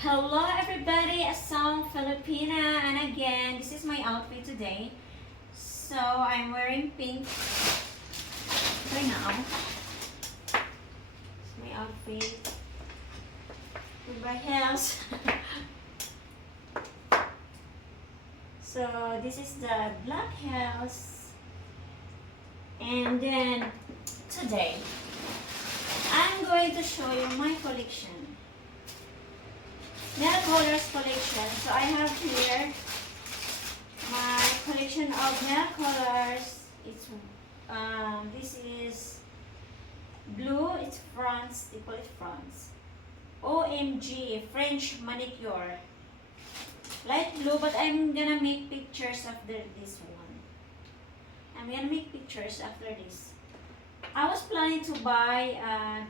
Hello everybody, Asong Filipina, and again, this is my outfit today. So I'm wearing pink right now. It's my outfit with my heels. So this is the black heels, and then today I'm going to show you my collection. Nail colors collection. So I have here my collection of nail colors. It's this is blue. It's France. They call it France. OMG French manicure. Light blue, but I'm gonna make pictures after this one. I'm gonna make pictures after this. I was planning to buy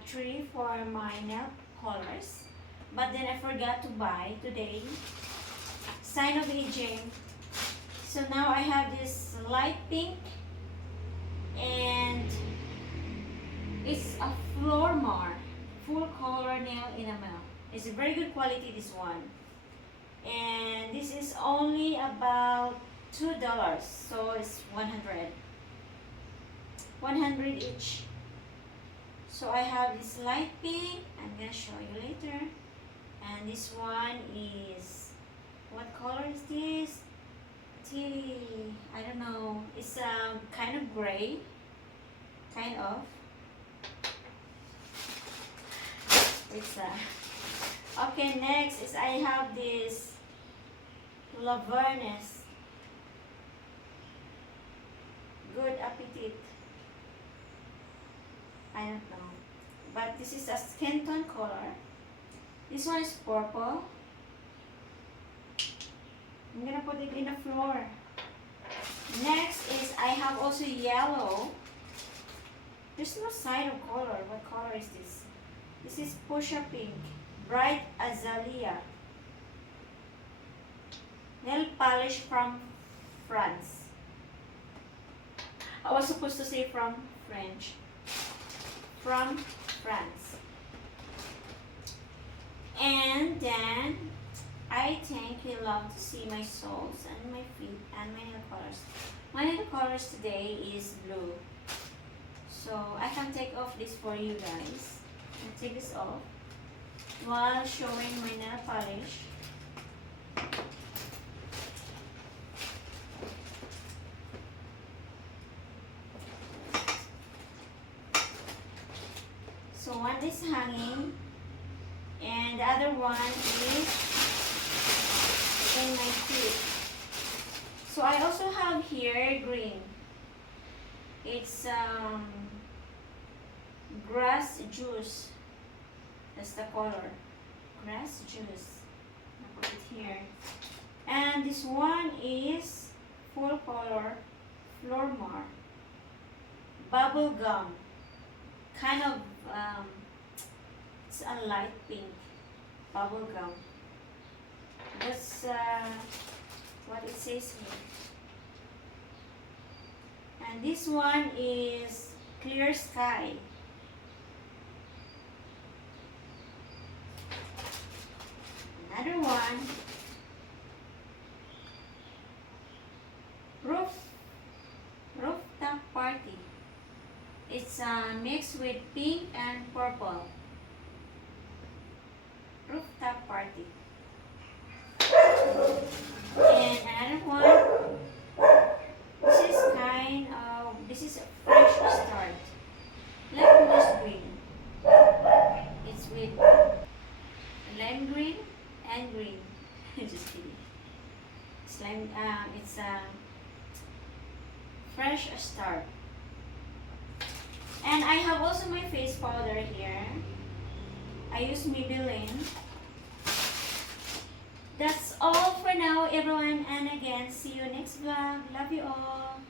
3 for my nail colors, but then I forgot to buy today. Sign of aging. So now I have this light pink, and it's a floor mar full color nail enamel. It's a very good quality, this one, and this is only about $2, so it's 100 each. So I have this light pink. I'm gonna show you later. And this one is, what color is this? I don't know. It's kind of gray. Kind of. It's okay, next is I have this Laverness. Good appetite. I don't know. But this is a skin tone color. This one is purple. I'm gonna put it in the floor. Next is I have also yellow. There's no sign of color. What color is this? This is Pusha Pink. Bright Azalea. Nail polish from France. I was supposed to say from French. From France. And then I think you love to see my soles and my feet and my nail colors. My nail colors today is blue. So I can take off this for you guys. I'll take this off while showing my nail polish. So one is hanging, and the other one is in my feet. So I also have here green. It's grass juice. That's the color. Grass juice. I'll put it here. And this one is full color floor mar. Bubble gum. Kind of it's a light pink bubble gum. That's what it says here. And this one is clear sky. Another one, rooftop party. It's mixed with pink and purple. Rooftop party. And another one, this is a fresh start. Like moss green. It's with lime green and green. Just kidding. It's a fresh start. And I have also my face powder here. I use Maybelline. That's all for now, everyone. And again, see you next vlog. Love you all.